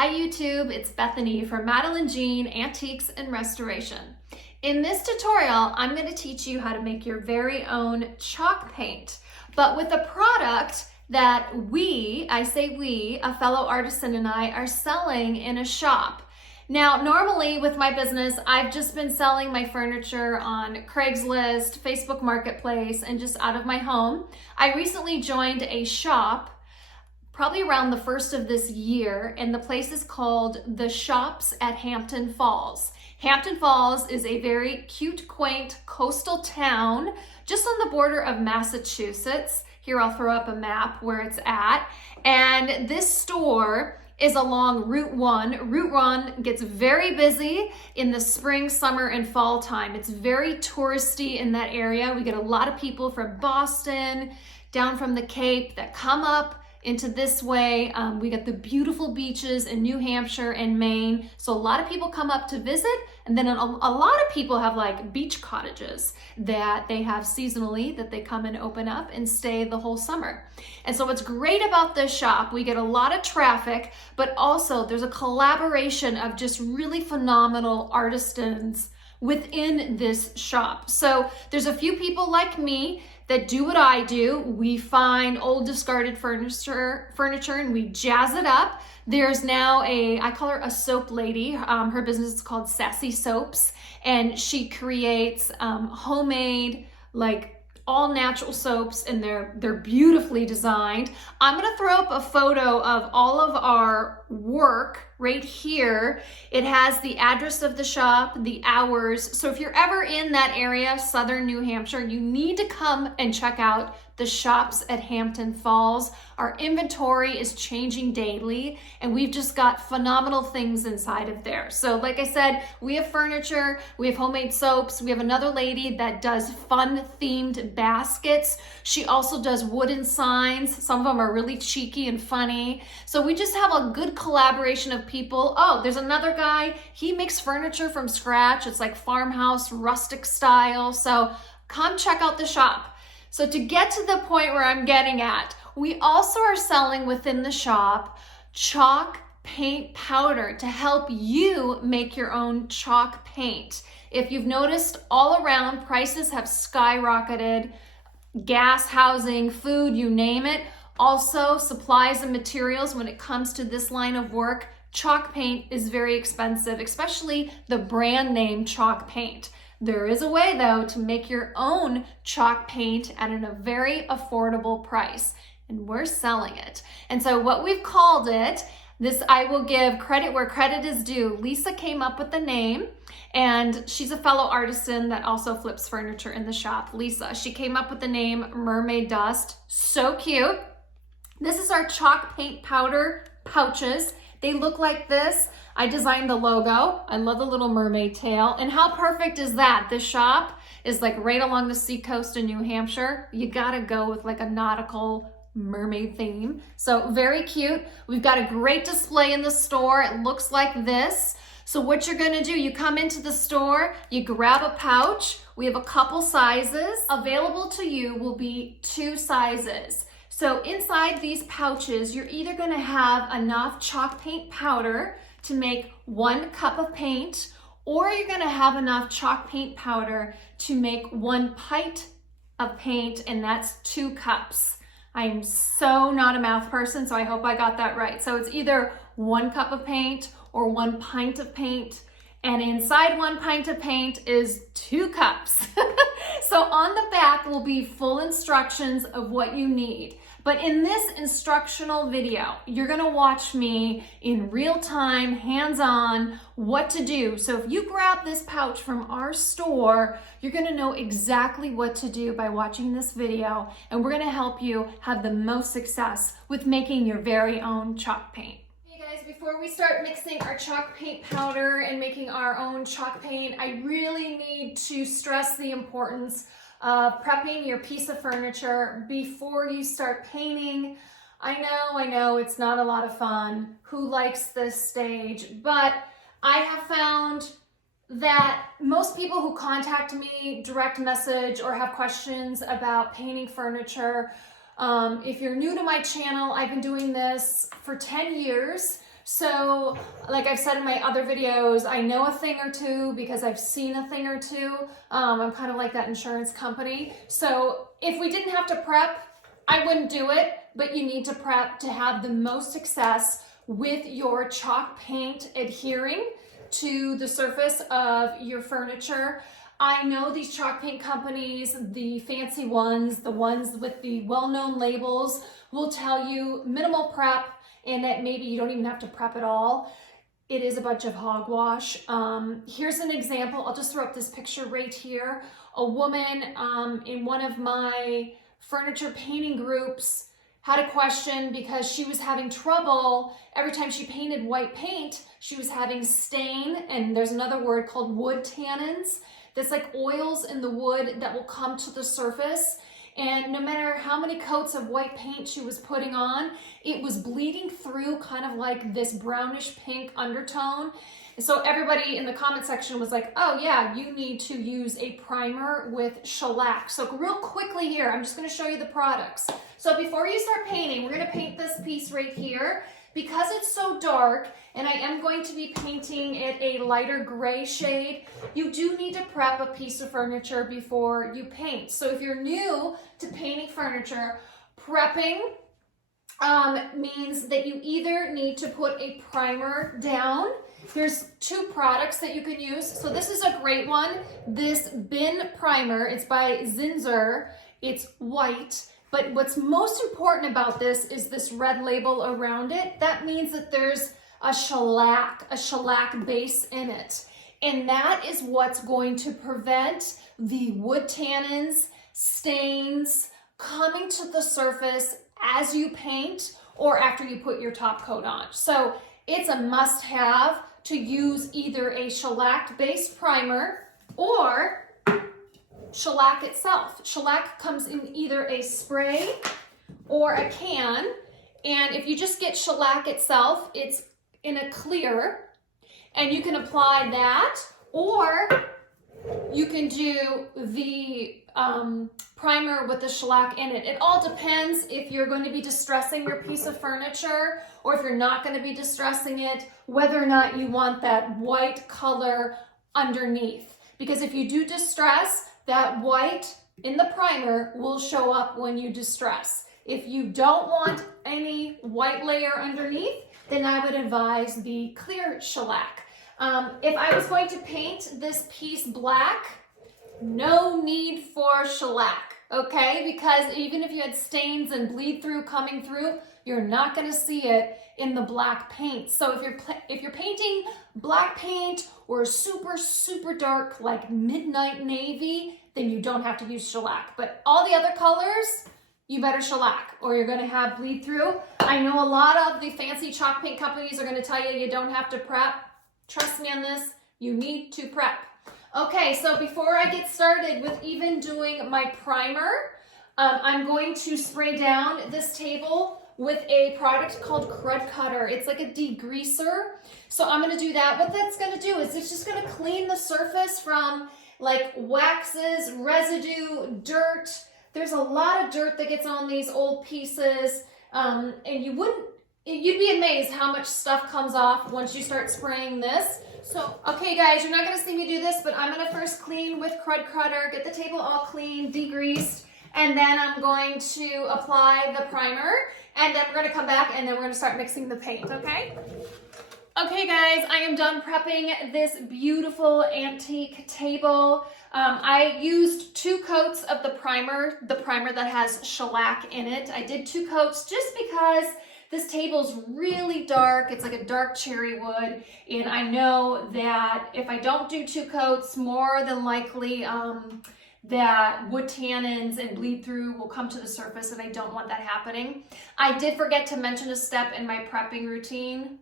Hi YouTube, it's Bethany from Madeline Jean Antiques and Restoration. In this tutorial, I'm going to teach you how to make your very own chalk paint, but with a product that I say we, a fellow artisan and I, are selling in a shop. Now, normally with my business, I've just been selling my furniture on Craigslist, Facebook Marketplace, and just out of my home. I recently joined a shop probably around the first of this year, and the place is called The Shops at Hampton Falls. Hampton Falls is a very cute, quaint coastal town just on the border of Massachusetts. Here I'll throw up a map where it's at. And this store is along Route 1. Route 1 gets very busy in the spring, summer, and fall time. It's very touristy in that area. We get a lot of people from Boston, down from the Cape that come up into this way. We got the beautiful beaches in New Hampshire and Maine. So a lot of people come up to visit, and then a lot of people have like beach cottages that they have seasonally that they come and open up and stay the whole summer. And so what's great about this shop, we get a lot of traffic, but also there's a collaboration of just really phenomenal artisans within this shop. So there's a few people like me that do what I do. We find old discarded furniture and we jazz it up. There's now I call her a soap lady. Her business is called Sassy Soaps, and she creates homemade, like all natural soaps, and they're beautifully designed. I'm gonna throw up a photo of all of our work right here. It has the address of the shop, the hours. So if you're ever in that area, southern New Hampshire, you need to come and check out the Shops at Hampton Falls. Our inventory is changing daily, and we've just got phenomenal things inside of there. So like I said, we have furniture, we have homemade soaps, we have another lady that does fun themed baskets. She also does wooden signs. Some of them are really cheeky and funny. So we just have a good collaboration of people. Oh, there's another guy. He makes furniture from scratch. It's like farmhouse, rustic style. So come check out the shop. So to get to the point where I'm getting at, we also are selling within the shop chalk paint powder to help you make your own chalk paint. If you've noticed, all around prices have skyrocketed. Gas, housing, food, you name it. Also, supplies and materials when it comes to this line of work. Chalk paint is very expensive, especially the brand name chalk paint. There is a way though to make your own chalk paint at a very affordable price, and we're selling it. And so what we've called it, this I will give credit where credit is due. Lisa came up with the name, and she's a fellow artisan that also flips furniture in the shop. Lisa, she came up with the name Mermaid Dust. So cute. This is our chalk paint powder pouches. They look like this. I designed the logo. I love the little mermaid tail. And how perfect is that? This shop is like right along the seacoast in New Hampshire. You gotta go with like a nautical mermaid theme. So very cute. We've got a great display in the store. It looks like this. So what you're gonna do, you come into the store, you grab a pouch. We have a couple sizes. Available to you will be 2 sizes. So inside these pouches, you're either gonna have enough chalk paint powder to make 1 cup of paint, or you're gonna have enough chalk paint powder to make 1 pint of paint, and that's 2 cups. I'm so not a math person, so I hope I got that right. So it's either 1 cup of paint or 1 pint of paint, and inside 1 pint of paint is 2 cups. So on the back will be full instructions of what you need. But in this instructional video, you're gonna watch me in real time, hands-on, what to do. So if you grab this pouch from our store, you're gonna know exactly what to do by watching this video, and we're gonna help you have the most success with making your very own chalk paint. Hey guys, before we start mixing our chalk paint powder and making our own chalk paint, I really need to stress the importance of prepping your piece of furniture before you start painting. I know it's not a lot of fun. Who likes this stage? But I have found that most people who contact me, direct message, or have questions about painting furniture, if you're new to my channel, I've been doing this for 10 years. So like I've said in my other videos, I know a thing or two because I've seen a thing or two. I'm kind of like that insurance company. So if we didn't have to prep, I wouldn't do it, but you need to prep to have the most success with your chalk paint adhering to the surface of your furniture. I know these chalk paint companies, the fancy ones, the ones with the well-known labels, will tell you minimal prep and that maybe you don't even have to prep at all. It is a bunch of hogwash. Here's an example. I'll just throw up this picture right here. A woman in one of my furniture painting groups had a question because she was having trouble. Every time she painted white paint, she was having stain, and there's another word called wood tannins. That's like oils in the wood that will come to the surface. And no matter how many coats of white paint she was putting on, it was bleeding through kind of like this brownish pink undertone. And so everybody in the comment section was like, oh yeah, you need to use a primer with shellac. So real quickly here, I'm just gonna show you the products. So before you start painting, we're gonna paint this piece right here. Because it's so dark, and I am going to be painting it a lighter gray shade, you do need to prep a piece of furniture before you paint. So if you're new to painting furniture, prepping means that you either need to put a primer down. There's two products that you can use. So this is a great one. This bin primer, it's by Zinsser. It's white. But what's most important about this is this red label around it. That means that there's a shellac base in it. And that is what's going to prevent the wood tannins, stains coming to the surface as you paint or after you put your top coat on. So it's a must-have to use either a shellac-based primer or shellac itself. Shellac comes in either a spray or a can, and if you just get shellac itself, it's in a clear, and you can apply that, or you can do the primer with the shellac in it. It all depends if you're going to be distressing your piece of furniture or if you're not going to be distressing it, whether or not you want that white color underneath. Because if you do distress, that white in the primer will show up when you distress. If you don't want any white layer underneath, then I would advise the clear shellac. If I was going to paint this piece black, no need for shellac, okay? Because even if you had stains and bleed through coming through, you're not gonna see it in the black paint. So if you're painting black paint or super dark like midnight navy, then you don't have to use shellac. But all the other colors, you better shellac or you're gonna have bleed through. I know a lot of the fancy chalk paint companies are gonna tell you you don't have to prep. Trust me on this, you need to prep. Okay, so before I get started with even doing my primer, I'm going to spray down this table with a product called Crud Cutter. It's like a degreaser. So I'm gonna do that. What that's gonna do is it's just gonna clean the surface from like waxes, residue, dirt. There's a lot of dirt that gets on these old pieces, and you'd be amazed how much stuff comes off once you start spraying this. So, okay guys, you're not gonna see me do this, but I'm gonna first clean with Crud Cutter, get the table all clean, degreased, and then I'm going to apply the primer, and then we're gonna come back and then we're gonna start mixing the paint, okay? Okay guys, I am done prepping this beautiful antique table. I used 2 coats of the primer that has shellac in it. I did 2 coats just because this table's really dark. It's like a dark cherry wood, and I know that if I don't do 2 coats, more than likely that wood tannins and bleed through will come to the surface, and I don't want that happening. I did forget to mention a step in my prepping routine.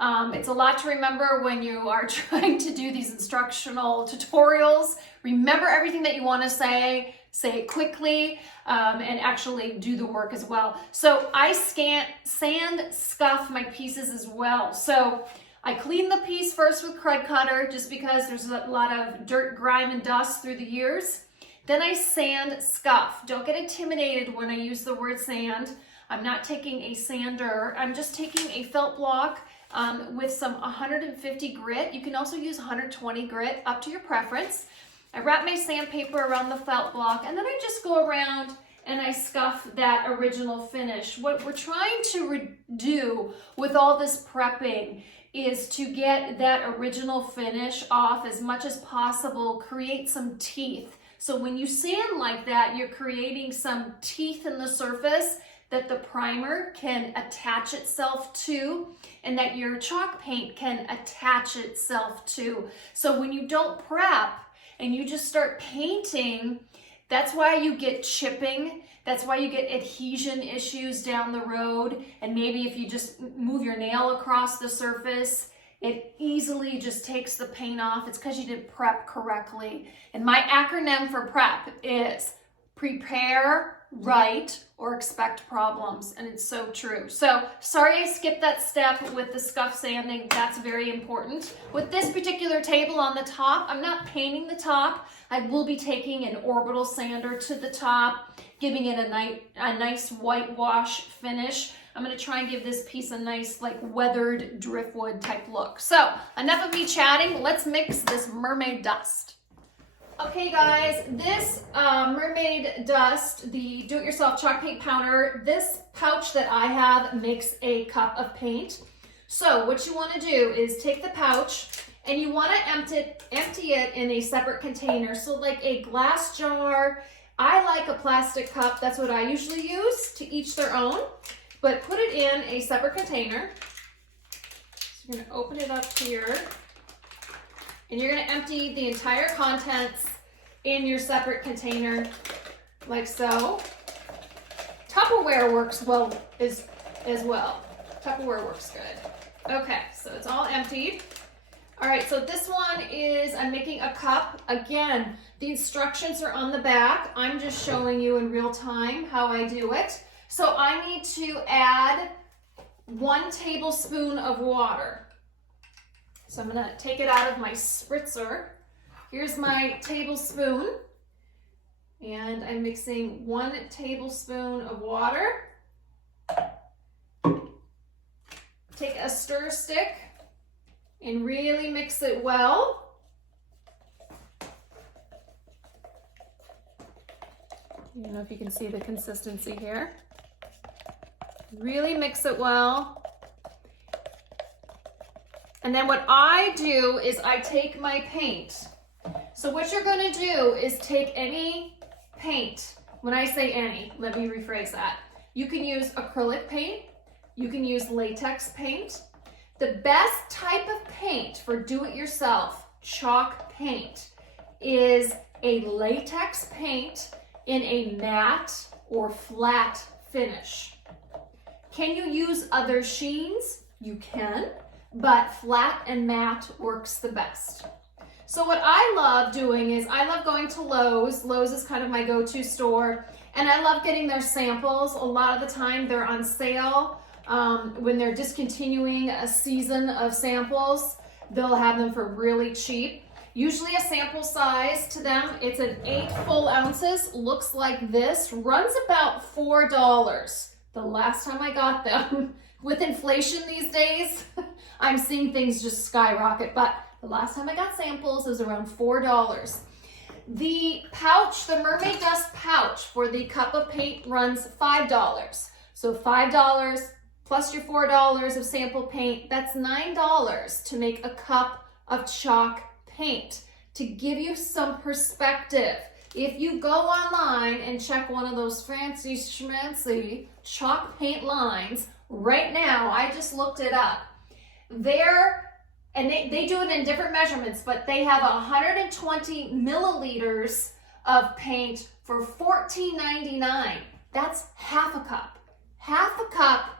It's a lot to remember when you are trying to do these instructional tutorials. Remember everything that you want to say it quickly, and actually do the work as well. So I sand scuff my pieces as well. So I clean the piece first with Crud Cutter just because there's a lot of dirt, grime, and dust through the years. Then I sand scuff. Don't get intimidated when I use the word sand. I'm not taking a sander. I'm just taking a felt block with some 150 grit. You can also use 120 grit, up to your preference. I wrap my sandpaper around the felt block, and then I just go around and I scuff that original finish. What we're trying to do with all this prepping is to get that original finish off as much as possible, create some teeth. So when you sand like that, you're creating some teeth in the surface that the primer can attach itself to and that your chalk paint can attach itself to. So when you don't prep and you just start painting, that's why you get chipping. That's why you get adhesion issues down the road. And maybe if you just move your nail across the surface, it easily just takes the paint off. It's because you didn't prep correctly. And my acronym for prep is prepare, right, or expect problems. And it's so true. So sorry I skipped that step with the scuff sanding. That's very important. With this particular table on the top, I'm not painting the top. I will be taking an orbital sander to the top, giving it a nice whitewash finish. I'm going to try and give this piece a nice like weathered driftwood type look. So enough of me chatting. Let's mix this Mermaid Dust. Okay guys, this Mermaid Dust, the do-it-yourself chalk paint powder, this pouch that I have makes a cup of paint. So what you want to do is take the pouch and you want to empty it in a separate container. So like a glass jar. I like a plastic cup. That's what I usually use, to each their own. But put it in a separate container. So you're going to open it up here. And you're going to empty the entire contents in your separate container, like so. Tupperware works well as well. Tupperware works good. Okay, so it's all emptied. All right, so this one is, I'm making a cup. Again, the instructions are on the back. I'm just showing you in real time how I do it. So I need to add 1 tablespoon of water. So I'm gonna take it out of my spritzer. Here's my tablespoon. And I'm mixing 1 tablespoon of water. Take a stir stick and really mix it well. I don't know if you can see the consistency here. Really mix it well. And then what I do is I take my paint. So what you're going to do is take any paint. When I say any, let me rephrase that. You can use acrylic paint. You can use latex paint. The best type of paint for do-it-yourself chalk paint is a latex paint in a matte or flat finish. Can you use other sheens? You can, but flat and matte works the best. So what I love doing is I love going to Lowe's. Lowe's is kind of my go-to store, and I love getting their samples. A lot of the time they're on sale. When they're discontinuing a season of samples, they'll have them for really cheap. Usually a sample size to them, it's an 8 full ounces, looks like this, runs about $4. The last time I got them, with inflation these days, I'm seeing things just skyrocket, but the last time I got samples, it was around $4. The pouch, the Mermaid Dust pouch for the cup of paint runs $5. So $5 plus your $4 of sample paint, that's $9 to make a cup of chalk paint. To give you some perspective, if you go online and check one of those fancy schmancy chalk paint lines, right now, I just looked it up, they do it in different measurements, but they have 120 milliliters of paint for $14.99. That's half a cup. Half a cup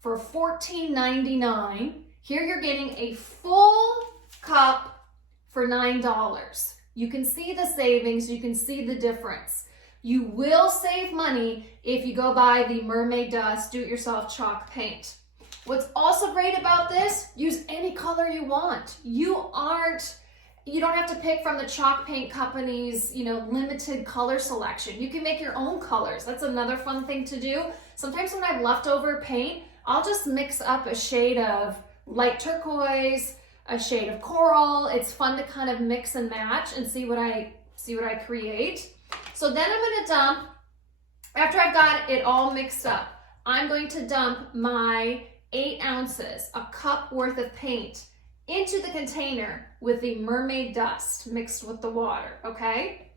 for $14.99. Here you're getting a full cup for $9. You can see the savings, you can see the difference. You will save money if you go buy the Mermaid Dust do-it-yourself chalk paint. What's also great about this, use any color you want. You you don't have to pick from the chalk paint company's, limited color selection. You can make your own colors. That's another fun thing to do. Sometimes when I have leftover paint, I'll just mix up a shade of light turquoise, a shade of coral. It's fun to kind of mix and match and see what I create. So then I'm going to dump, after I've got it all mixed up, I'm going to dump my 8 ounces, a cup worth of paint, into the container with the Mermaid Dust mixed with the water, okay?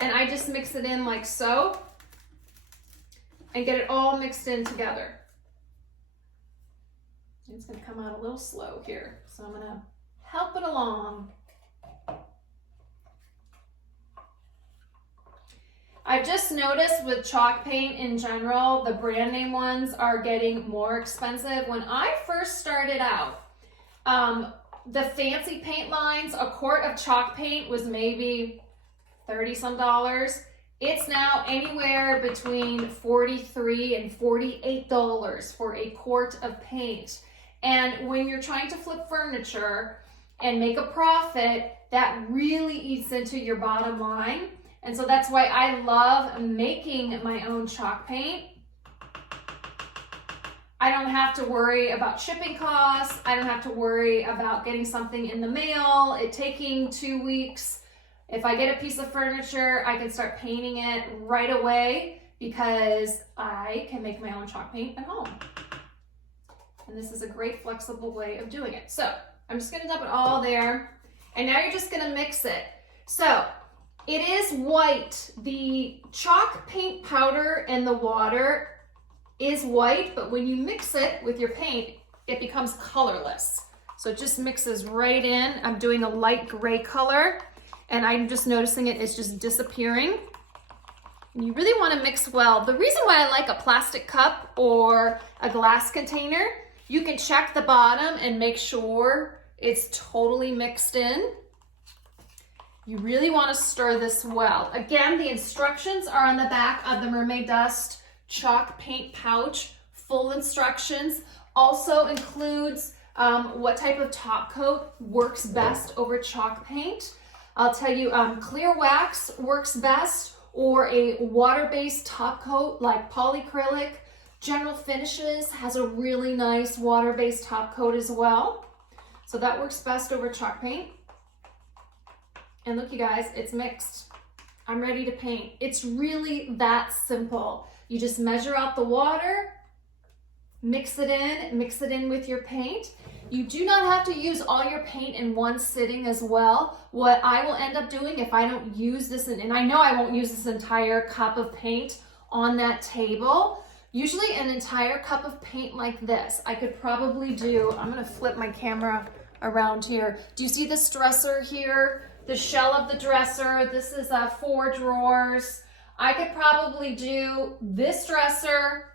And I just mix it in like so and get it all mixed in together. It's gonna come out a little slow here, so I'm gonna help it along. I've just noticed with chalk paint in general, the brand name ones are getting more expensive. When I first started out, the fancy paint lines, a quart of chalk paint was maybe $30 some. It's now anywhere between $43 and $48 for a quart of paint. And when you're trying to flip furniture and make a profit, that really eats into your bottom line. And so that's why I love making my own chalk paint. I don't have to worry about shipping costs. I don't have to worry about getting something in the mail, it taking 2 weeks. If I get a piece of furniture, I can start painting it right away because I can make my own chalk paint at home. And this is a great flexible way of doing it. So I'm just gonna dump it all there. And now you're just gonna mix it. So it is white. The chalk paint powder and the water is white, but when you mix it with your paint, it becomes colorless. So it just mixes right in. I'm doing a light gray color, and I'm just noticing it is just disappearing. And you really want to mix well. The reason why I like a plastic cup or a glass container, you can check the bottom and make sure it's totally mixed in. You really want to stir this well. Again, the instructions are on the back of the Mermaid Dust chalk paint pouch. Full instructions. Also includes what type of top coat works best over chalk paint. I'll tell you, clear wax works best, or a water-based top coat like polyacrylic. General Finishes has a really nice water-based top coat as well. So that works best over chalk paint. And look, you guys, it's mixed. I'm ready to paint. It's really that simple. You just measure out the water, mix it in with your paint. You do not have to use all your paint in one sitting as well. What I will end up doing if I don't use this, and I know I won't use this entire cup of paint on that table, usually an entire cup of paint like this, I could probably do, I'm gonna flip my camera around here. Do you see this dresser here? The shell of the dresser, this is 4 drawers. I could probably do this dresser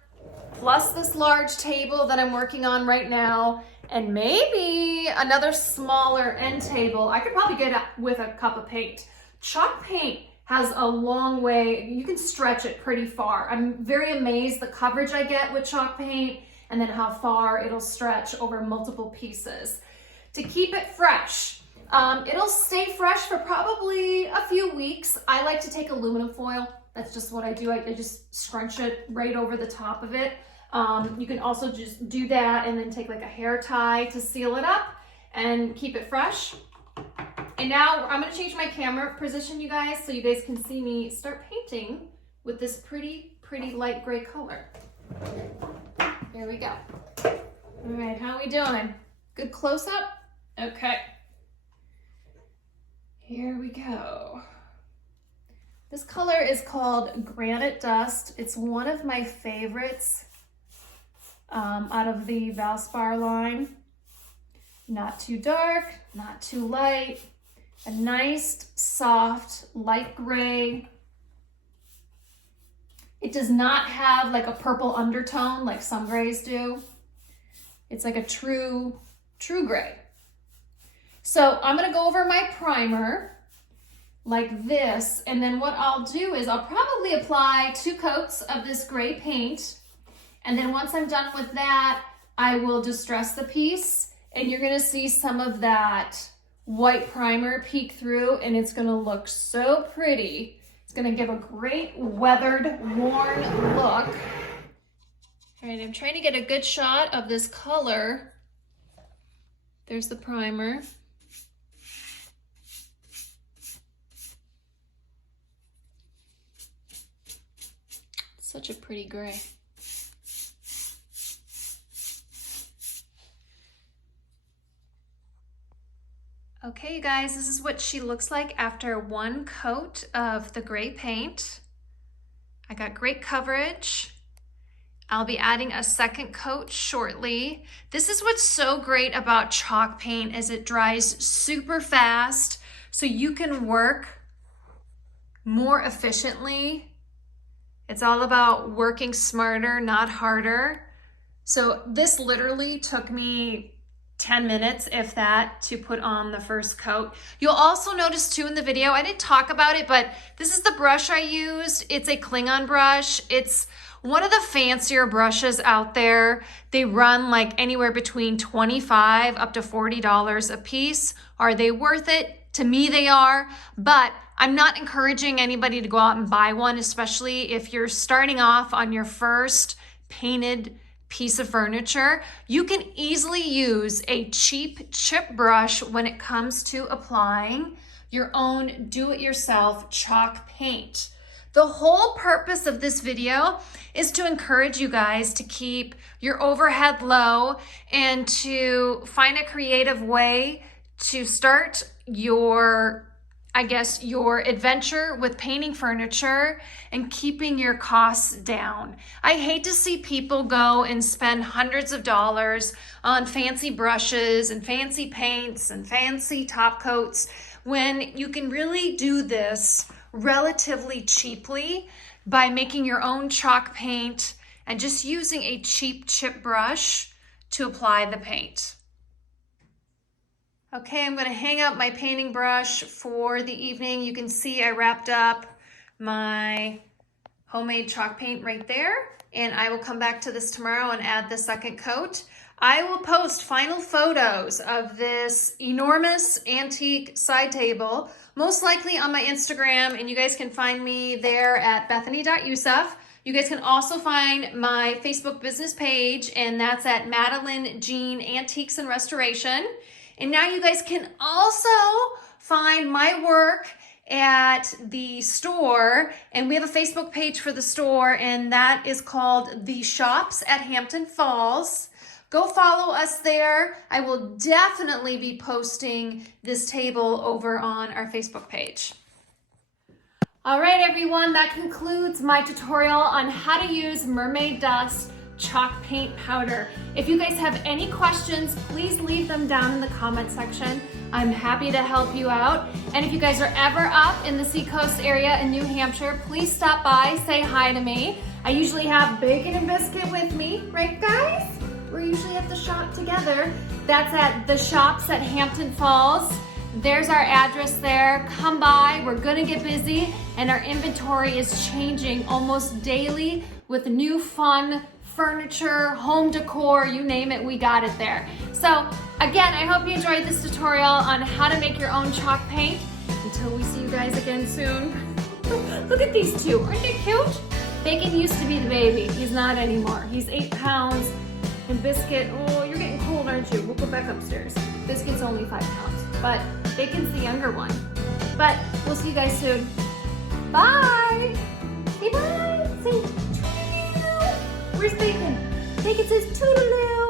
plus this large table that I'm working on right now, and maybe another smaller end table. I could probably get it with a cup of paint. Chalk paint has a long way, you can stretch it pretty far. I'm very amazed the coverage I get with chalk paint and then how far it'll stretch over multiple pieces. To keep it fresh, it'll stay fresh for probably a few weeks. I like to take aluminum foil. That's just what I do. I just scrunch it right over the top of it. You can also just do that and then take like a hair tie to seal it up and keep it fresh. And now I'm gonna change my camera position, you guys, so you guys can see me start painting with this pretty light gray color. There we go. All right, how are we doing? Good close up? Okay. Here we go. This color is called Granite Dust. It's one of my favorites out of the Valspar line. Not too dark, not too light. A nice, soft, light gray. It does not have like a purple undertone like some grays do. It's like a true gray. So I'm gonna go over my primer like this, and then what I'll do is I'll probably apply 2 coats of this gray paint, and then once I'm done with that, I will distress the piece, and you're gonna see some of that white primer peek through, and it's gonna look so pretty. It's gonna give a great weathered, worn look. All right, I'm trying to get a good shot of this color. There's the primer. Such a pretty gray. Okay, you guys, this is what she looks like after one coat of the gray paint. I got great coverage. I'll be adding a second coat shortly. This is what's so great about chalk paint is it dries super fast, so you can work more efficiently. It's all about working smarter, not harder. So this literally took me 10 minutes, if that, to put on the first coat. You'll also notice too in the video, I didn't talk about it, but this is the brush I used. It's a Klingon brush. It's one of the fancier brushes out there. They run like anywhere between $25 up to $40 a piece. Are they worth it? To me, they are, but I'm not encouraging anybody to go out and buy one, especially if you're starting off on your first painted piece of furniture. You can easily use a cheap chip brush when it comes to applying your own do-it-yourself chalk paint. The whole purpose of this video is to encourage you guys to keep your overhead low and to find a creative way to start your adventure with painting furniture and keeping your costs down. I hate to see people go and spend hundreds of dollars on fancy brushes and fancy paints and fancy top coats when you can really do this relatively cheaply by making your own chalk paint and just using a cheap chip brush to apply the paint. Okay, I'm going to hang up my painting brush for the evening. You can see I wrapped up my homemade chalk paint right there, and I will come back to this tomorrow and add the second coat. I will post final photos of this enormous antique side table, most likely on my Instagram, and you guys can find me there at bethany.yusuf. You guys can also find my Facebook business page, and that's at Madeline Jean Antiques and Restoration. And now you guys can also find my work at the store, and we have a Facebook page for the store, and that is called The Shops at Hampton Falls. Go follow us there. I will definitely be posting this table over on our Facebook page. All right, everyone, that concludes my tutorial on how to use Mermaid Dust chalk paint powder. If you guys have any questions, please leave them down in the comment section. I'm happy to help you out. And if you guys are ever up in the Seacoast area in New Hampshire, please stop by, say hi to me. I usually have Bacon and Biscuit with me, right guys? We're usually at the shop together. That's at the Shops at Hampton Falls. There's our address there. Come by, we're gonna get busy, and our inventory is changing almost daily with new fun furniture, home decor, you name it, we got it there. So again, I hope you enjoyed this tutorial on how to make your own chalk paint. Until we see you guys again soon. Look at these two, aren't they cute? Bacon used to be the baby, he's not anymore. He's 8 pounds, and Biscuit, oh, you're getting cold, aren't you? We'll go back upstairs. Biscuit's only 5 pounds, but Bacon's the younger one. But we'll see you guys soon. Bye! Say bye! Say toodaloo! Where's Bacon? Bacon says toodaloo!